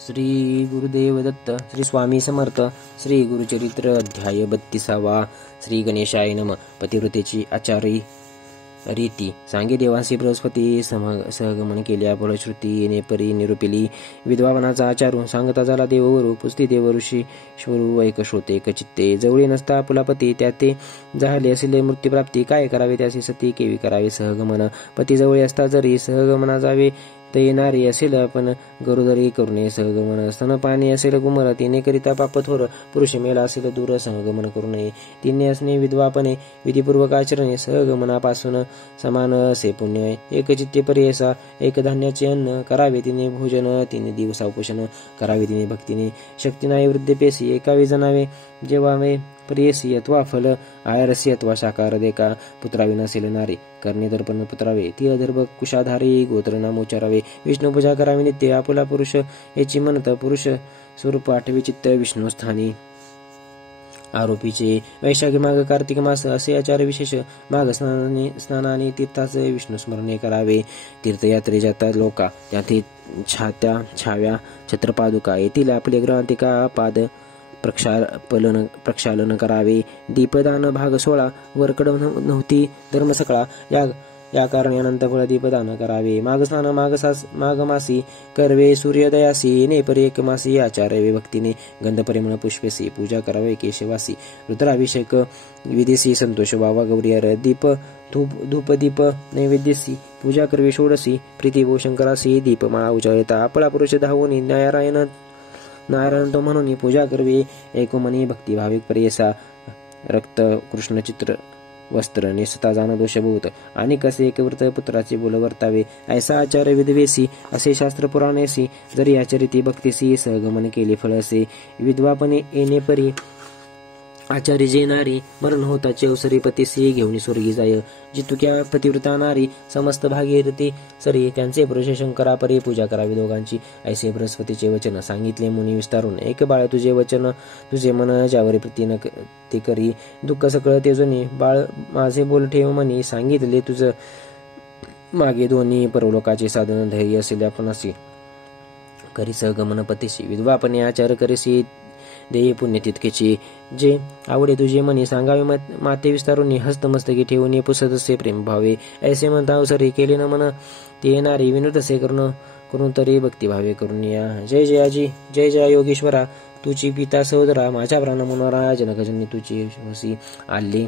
श्री गुरुदेव दत्त. श्री स्वामी समर्थ. श्री गुरुचरित्र अध्याय 32. श्री गणेशाय नम. पतिव्रतेची आचारी रीती. सांगे देवांशी बृहस्पती सहगमन केल्या फलश्रुती येणे परी निरूपिली. विद्वानाचा आचारून सांगता झाला देववरू. पुस्ती देव ऋषी श्वरू ऐक श्रोते एक चित्ते. जवळी नसता पुलापती त्याते झाले असेल मृत्यूप्राप्ती. काय करावे त्यासी सती केवी करावे सहगमन. पती जवळी असता जरी सहगमना जावे ते येणारी असेल पण गरुदरी करुणे सहगमन. स्तनपाणी असेल गुमर तिने करिता पाप थोर. पुरुष मेला असेल दूर सहगमन करू नये. तिने असणे विधवापणे विधीपूर्वक आचरणे. सहगमनापासून समान असे पुण्य. एक चित्ते परियसा एक धान्याचे अन्न करावे तिने भोजन. तिने दिवसा उपोषण करावे तिने भक्तीने. शक्ती नाही वृद्धपेशी एकावी जनावे जेवावे प्रियसी अथवा फल आयरसी अथवा शाकार देका. पुत्रावी नसेल नारे करणे दर्पण पुत्रावे. ती अधर्भ कुशाधारी गोत्र नाम उच्चारावे. विष्णू पूजा करावी नित्य आपुला पुरुष याची म्हणत. पुरुष स्वरूप आठवे चित्त विष्णू स्थानी. आरोपीचे वैशाख माघ कार्तिक मास असे आचार विशेष. माघ स्नानाने तीर्थाचे विष्णू स्मरणे करावे. तीर्थयात्रे जातात लोका त्याथे छाव्या छत्रपादुका येथील आपले ग्रहांतिका पाद प्रक्षालन करावे. दीपदान भाग 16 वरकड नव्हती धर्म सकळा. या कारणे अनंत फळ दीपदान करावे. माघस्नान माघ मासी करवे सूर्योदयासी. नेपरी एक मासी आचारावे भक्तीने. गंध परिमळ पुष्पेसी पूजा करावे केशवासी. रुद्राभिषेक विदेशी संतोष व्हावा गौरीयर. धूप दीप नैवेद्यसी पूजा करवे षोडशी. प्रीती भो शंकरासी दीपमाळा उजाळता. आपला पुरुष धावून नारायण तो म्हणून पूजा करवे एकोमनी. भक्ती भाविक प्रेयसा. रक्त कृष्ण चित्र वस्त्र नेसता जाण दोषभूत. आणि कसे एकव्रत पुत्राचे बोल वर्तावे. ऐसा आचार विधवेसी असे शास्त्र पुराणेसी. जरी आचरिती भक्तीसी सहगमन केले फळ असे. विधवापणे येणे परी आचार्य जे नारी मरण होताचे अवसरी पतीसी घेऊन स्वर्गी जाय. जितुक्या पतिव्रता नारी समस्त भागीरथी सरी. त्यांचे पुरुष शंकरा परी पूजा करावी दोघांची. ऐसे बृहस्पतीचे वचन सांगितले मुनी विस्तारून. एक बाळ तुझे वचन तुझे मन ज्यावरी प्रीती न ते करी. दुःख सकळ तेजोनी बाळ माझे बोल ठेव मनी. सांगितले तुझ मागे दोन्ही परलोकाचे साधन. धैर्य असेल आपणासी करी सहगमन पतीशी. विधवापणे आचार करीसी देय पुण्य तितकेची. जे आवडे तुझे मनी सांगावे माते विस्तारून. हस्तमस्तकी ठेवून पुसत असे प्रेम भावे. ऐसे म्हणता अवसरी केले न मन ते येणारे. विनोद असे करून तरी भक्तिभावे करून या. जय जयाजी जय जया योगेश्वरा. तुझी पिता सहोदरा माझ्या प्राण मनोरा. जनकजनी तुझी वसी आले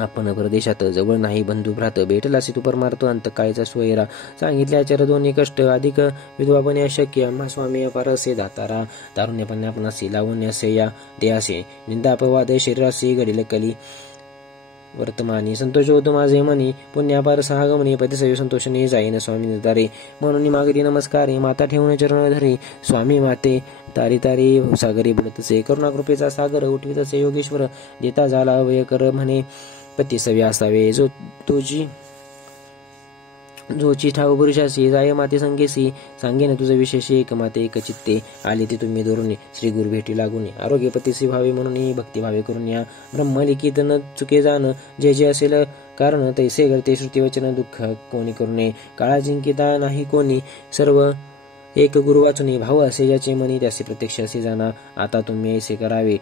आपण परदेशात. जवळ नाही बंधू भ्रात भेटलासी तू परमार्थ अंत काळीचा सोयरा. सांगितले आचार दोन्ही कष्ट अधिक विधवापणे अशक्य. आम्हा स्वामी अपार असे दातारा. तारुण्यपणे आपणासी लावण्य असे या देयासे. निंदा अपवाद शरीरासी घडील कली वर्तमानी. संतोष होतो माझे मनी पुण्यापार सहागमनी. पतिसैव संतोषने जाईन स्वामी निर्धारे. म्हणून मागरी नमस्कारे माता ठेवून चरण धरी. स्वामी माते तारी तारी सागरी बोलतसे. करुणाकृपेचा सागर उठवितसे योगेश्वर. देता झाला अवय कर म्हणे पतिसवे असावे. जोची ठाव पुरुषासी जाय माते संगेसी. सांगेन तुझ विशेष एक माते एक चित्ते. आले ते तुम्ही दोरुनी श्री गुरु भेटी लागून. आरोग्य पतीसी भावे म्हणून भक्ती भावे करून या. ब्रह्मलिखित न चुके जाण जे जे असेल कारण तैसे करते श्रुती वचन. दुःख कोणी करू नये काळा जिंकिता नाही कोणी. सर्व एक गुरु वाचुनी भाव असे ज्याचे मनी त्याचे प्रत्यक्ष असे जाणा. आता तुम्ही ऐसे करावे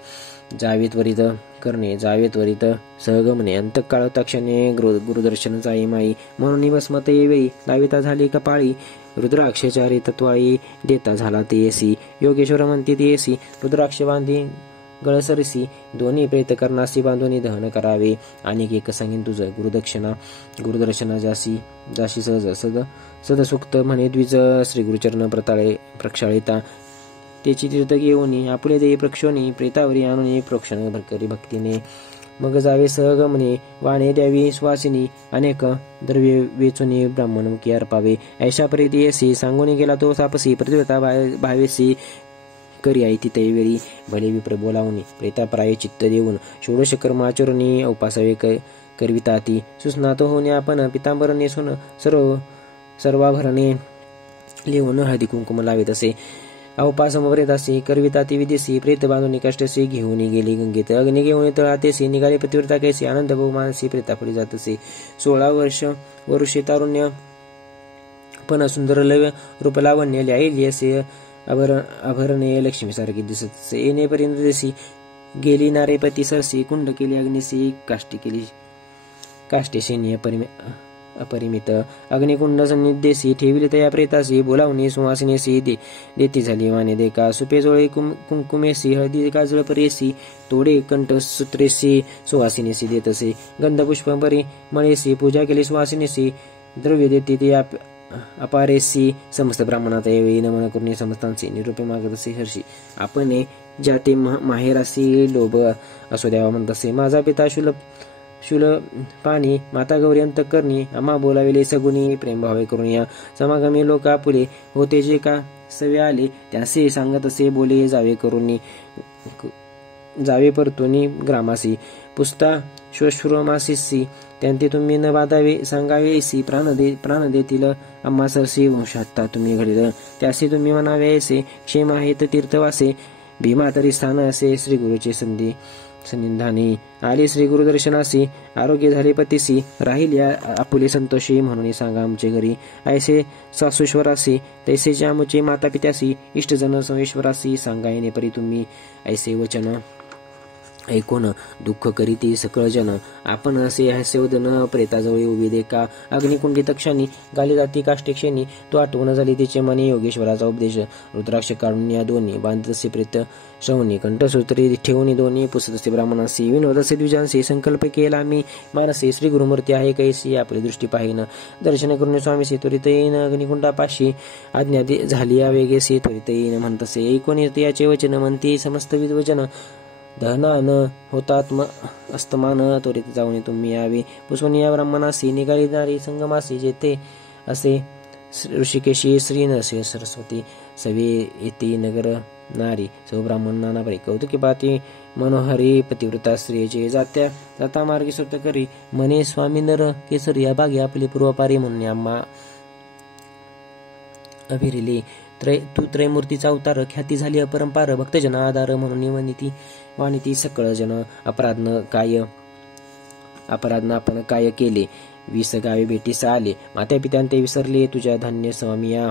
जावे त्वरित करणे जावे त्वरित सहगमने. अंतकाळ तक्षणे गुरुदर्शन जाई माई. म्हणून भस्मत येवेळी लाविता झाली कपाळी. रुद्राक्षचारी तत्वाळी देता झाला ते येसी. योगेश्वर म्हणते ती येसी. रुद्राक्ष बांधी गळसरसी. दोन्ही प्रेत करणासी बांधून दहन करावे. आणि एक सांगेन तुझ गुरुदर्शना जाशी सहज सदसुक्त म्हणे द्विज. श्री गुरुचरण प्रक्षाळिता त्याची तीर्थ घेऊन आपुले देई प्रक्षोनी. प्रेतावरी आणून प्रोक्षण करी भक्तीने. मग जावे सहगमने वाणे द्यावी सुवासिनी. अनेक द्रव्य वेचुनी ब्राह्मणमुखी अर्पावे. ऐशा प्रीती येसी सांगून गेला तो सापसी. प्रतिव्रता भावेसी करी आई तिथे वेळी. भले विप्र बोलावणी प्रेताप्राय चित्त देऊन. षोडश कर्म आचरुणी उपासावे करविताती. सुस्नात होणे आपण पितांबर नेसून सर्वाभरणे लिहून हळदी कुंकुम लावित असे. अवपासम प्रेतासी करविताती विदेशी. प्रेत बांधून कष्टसी घेऊन गेली गंगेत. अग्नी घेऊन तळातेसी निघाले पतिव्रता कैसी. आनंद बहुमानसी प्रेतापुढे जातसे. 16 वर्षे तारुण्य पण सुंदर रूपलावण्य ल्याईल असे अभरणे लक्ष्मीसारखी दिसत येणेपर्यंत जशी गेली नारेपती सरसी कुंड केली अग्निसी काष्टी केली काष्टेशेनी अपरिमित अग्निकुंड सन्निधेसी ठेविली तया प्रेतासी बोलावणी सुवासिनेसी देती झाली वाणे देखा सुपेजोळे कुंकुमेसी हळदी काजळ परेसी तोडे कंठ सूत्रेसी सुवासिनेसी देतसे गंधपुष्प परी मळेसी पूजा केली सुवासिनेसी द्रव्य देती ती अपारेसी समस्त ब्राह्मणात यावेळी नमन करून समस्तांचे निरूपे मागत असे हर्षी आपण ज्या ते माहेरासी लोभ असो द्यावा म्हणत असे माझा पिता शूल पाणी माता गौरी अंतकरणी आम्हा बोलाविले सगुनी प्रेम भावे करून या समागमी लोक आपुले होते जे का सवे आले त्यासे सांगत असे बोले जावे परतोनी ग्रामासी पुस्ता श्वश्रुमासीसी त्यांते तुम्ही न बाधावे सांगावेसी प्राण देतील आम्हा सरसी वंशात्ता तुम्ही घडील त्यासे तुम्ही म्हणावे असे क्षेम आहेत तीर्थवासे भीमा तरी स्थान असे श्री गुरुचे सन्निधानी आले श्री गुरु दर्शनासी आरोग्य झाले पतीसी राहील या आपुले संतोषी म्हणून सांगा आमचे घरी ऐसे सासूश्वरासी तैसे आमचे माता पित्यासी इष्टजन संवेश्वरासी सांगा येणे परी तुम्ही ऐसे वचन ऐकून दुःख करीती सकळ जन आपण असे हस्यवदन प्रेताजवळी उभी देखा अग्निकुंडी तक्षानी गाली जाती काष्टेक्षेनी तो आठवण झाली तिचे मनी योगेश्वराचा उपदेश रुद्राक्ष काढून या दोन्ही बांधत असे प्रेत श्रवणी कंठसूत्री ठेवून दोन्ही पुसत असे ब्राह्मणासी विनोद असे द्विजांशी संकल्प केला मी मानसी श्री गुरुमूर्ती आहे कैसी आपली दृष्टी पाहिन दर्शन करून स्वामीसी त्वरित येईन अग्निकुंडापाशी आज्ञा झाली या वेगेसी त्वरित येईन म्हणतसे ऐकून याचे वचन म्हणती समस्त विद्वजन दहनान होतात्म अस्तमान त्वरित जाऊन तुम्ही यावे पुष्पनी या ब्राह्मणासी निघाली नारी संगमासी जेथे असे ऋषिकेशी श्री नरसे सरस्वती सवे येती नगर नारी सौ ब्राह्मण नाना परी कौतुकी पाती मनोहरी पतिव्रता स्त्रियेचे जाता मार्गी सुप्त करी मने स्वामी नर केसर या बागे आपली पूर्वपारी म्हणून आम्हा अभिरिले तू त्रैमूर्तीचा अवतार ख्याती झाली अपरंपार भक्तजन आधार म्हणून वाणिती सकळ जन अपराधन आपण काय केले 20 गावे भेटीस आले मात्या पित्यांते विसरले तुझ्या धन्य स्वामिया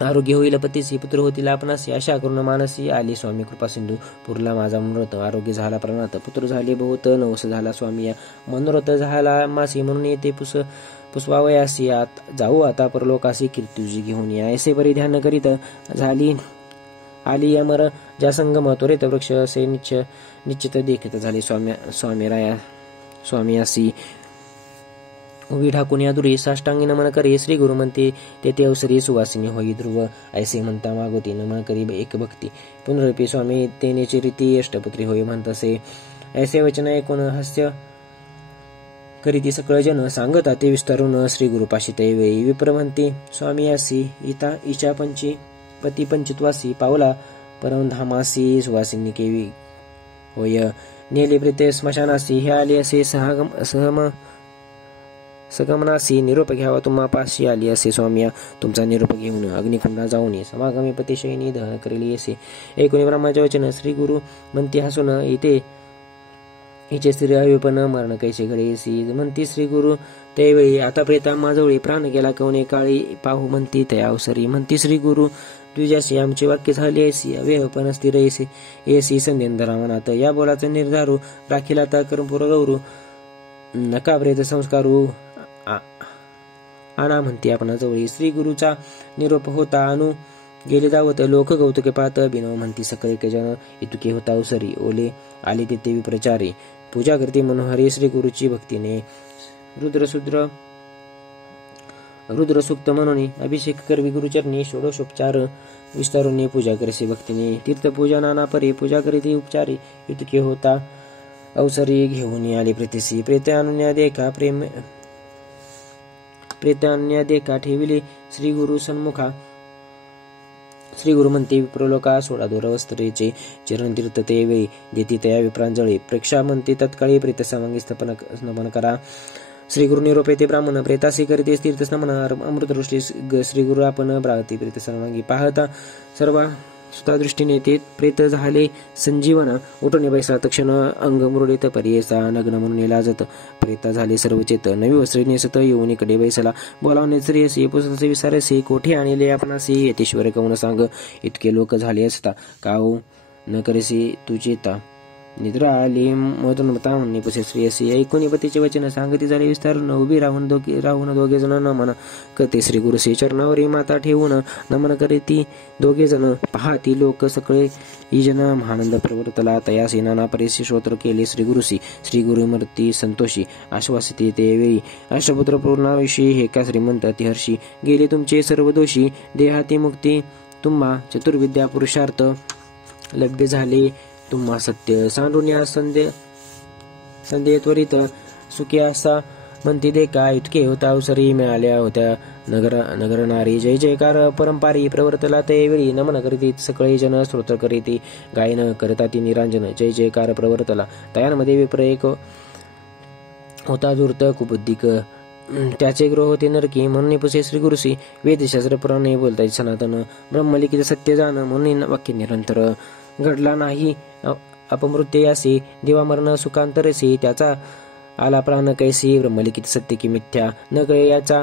आरोग्य होईल पतीसी पुत्र होतील आपणासी आशा करून मानसी आली स्वामी कृपा सिंधू पुरला माझा मनोरथ आरोग्य झाला प्राणात पुत्र झाले बहुत नवस झाला स्वामिया मनोरथ झाला मासी म्हणून येते पुष्पावयासी जाऊ आता परलोकासी कीर्ती तुझी घेऊन या ऐसे बरी ध्यान करीत झाली आली अमर ज्या संगम त्वरित वृक्ष असे निश्चित देखीत झाले स्वामियासी उभी ठाकून या दुरी साष्टांगी नमन करी श्री गुरु म्हणते तेथे अवसरी सुवासिनी होई ध्रुव ऐसे म्हणता मागोती नमन करी एक भक्ती पुनरपी स्वामी तेनेची रीती अष्टपुत्री होई म्हणतसे ऐसे वचन ऐकून हास्य करीती सकळ जन सांगता ते विस्तारून श्री गुरुपाशी तैवेई विप्र म्हणते स्वामी यासी इचा पती पंचित्वासी पावला परमधामासी सुवासिनी केवी होय नेले प्रेते स्मशानासी हे आले असे सगमनासी निरोप घ्यावा तुम्हा पाशी आली असे स्वामिया तुमचा निरोप घेऊन अग्निकुंडा जाऊन समागमी पतिशयनी दहन करेली असे ऐकून ब्रह्माचे वचन श्री गुरु म्हणते हसून हिचे स्त्री अविपन मरण कैसे घडेसी म्हणती श्री गुरु त्यावेळी आता प्रेता माझवळी प्राण गेला कवने काळी पाहू म्हणती त्या अवसरी म्हणती श्री गुरु तुझ्याशी आमचे वाक्य झाले ऐसी अवेहपण स्थिर ऐसी संध्यंधरा मनात या बोलाचा निर्धारू राखीला ता कर्मपूर गौरू नका प्रेत संस्कारू आणा म्हणती आपण जवळी श्री गुरुचा निरोप होता अनु गेले दावत लोक कौतुके पाहत बिनव म्हणती सकळ जन इतुके होता अवसरी ओले आले तेथे विप्रचारी पूजा करते मनोहरी श्री गुरुची भक्तीने रुद्र सुक्त म्हणून अभिषेक करवी गुरुचरणी षोडशोपचार विस्तारून पूजा करसे भक्तीने तीर्थ पूजा नाना परी पूजा करीती उपचारी इतके होता अवसरी घेऊन आले प्रेतेसी प्रेते अनुज्ञा देखा ठेविले श्री गुरु सन्मुखा श्री गुरु म्हणते विप्रलोका सोडा दूर वस्त्रेचे चरण तीर्थ ते वेळी देती तया विप्रांजळी प्रेक्षा म्हणते तत्काळी प्रेत समांगी नमन करा श्री गुरु निरोप येते ब्राह्मण प्रेतासी करीते तीर्थ नमन अमृत दृष्टी श्री गुरु आपण ब्राहती प्रेत सर्वांगी पाहता सर्व सुता दृष्टीने ते प्रेत झाले संजीवन उठणे बैसा तक्षण अंग मुरडीत परियेसा नग्न म्हणून लाजत प्रेता झाले सर्वचेत नवी वस्त्रे नेसत येऊन इकडे बैसला बोलावणे श्रेयसी पुस्तकाचे विसारसी कोठे आणले आपणासी यतेश्वर कवण सांग इतके लोक झाले असता काऊ न करेसी तुचेता निद्रा आली मधून म्हणणे पसे श्रेयसी ऐकून पतीचे वचन सांगती झाले विस्तार उभी राहून दोघे जण नमन करते श्री गुरुसी चरणावरी माता ठेवून नमन करे ती दोघे जण पाहती लोक सगळे जन महानंद प्रवर्तला तया सेनाना परेशी श्रोत्र केले श्री गुरुसी श्री गुरुमूर्ती संतोषी आश्वासिते ते वेळी अष्टपुत्र पूर्णाविषयी हे का श्रीमंत हर्षी गेले तुमचे सर्व दोषी देहाती मुक्ती तुम्हा चतुर्विद्या पुरुषार्थ लभ्य झाले तुम्हा सत्य सांडून या संदेह त्वरित सुखी असा म्हणती दे का इतके होता अवसरी मिळाल्या होत्या नगर नारी जय जयकार परंपारी प्रवर्तला ते वेळी नमन करीती सगळे जन स्तोत्र करीती गायन करता ती निरांजन जय जयकार प्रवर्तला तयांमध्ये विप्र एक होता धूर्त कुबुद्धिक त्याचे ग्रह होते नरकी म्हणून पुसे श्री गुरुसी वेदशास्त्र पुराणे बोलताय सनातन ब्रह्मलिखित सत्य जाण म्हणून वाक्य निरंतर घडला नाही अपमृत्यासी देवामरण सुखांतरसी त्याचा आला प्राण कैसी ब्रह्मलिखित सत्य की मिथ्या न कळे याचा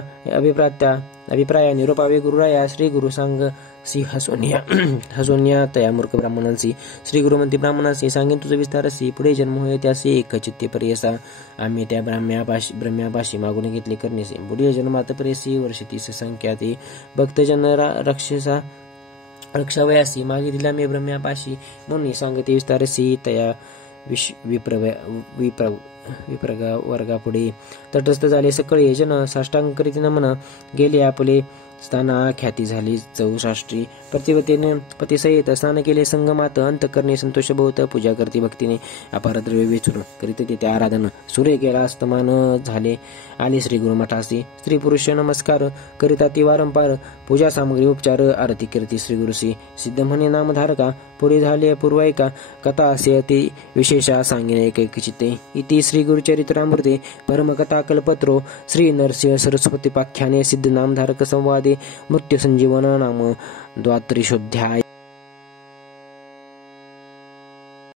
अभिप्राय निरोपावे गुरुराया श्री गुरु सांग सी हसोनिया तया मूर्ख ब्राह्मणांसी श्री गुरुमंती ब्राह्मणांसी सांगेन तुझं विस्तारसी पुढे जन्म होय त्यासी एक चित्ते पर्यसा आम्ही त्या ब्रह्म्यापाशी मागून घेतले करण्याचे पुढे जन्मात परेसी वर्ष 30 संख्या ते भक्तजन रक्षावयासी मागे दिला मी ब्रह्म्यापाशी म्हणून सांगते विस्तारसी तया विप्रगा वर्गा पुढे तटस्थ झाले सकळे जन साष्टांग करीत नमन गेले आपले स्थाना ख्याती झाली चौशाष्ट्री प्रतिवतेने पतीसहित स्नान केले संगमात अंत करणे संतोष बहुत पूजा करते भक्तीने अपार द्रव्य वेचून करीत तेथे आराधन सूर्य केला अस्तमान झाले आले श्री गुरुमठासी स्त्री पुरुष नमस्कार करिता ती वारंवार पूजा सामग्री उपचार आरती कीर्ती श्री गुरुसी सिद्ध म्हणे नामधारका पुढे झाले पूर्वायका कथा असे अति विशेषा सांगिने एक चित्ते इति श्री गुरुचरित्रामृते परमकथा कल्पत्रो श्री नरसिंह सरस्वती पाख्याने सिद्ध नामधारक संवादे मृत्यू संजीवन नाम द्वात्रिशोध्याय।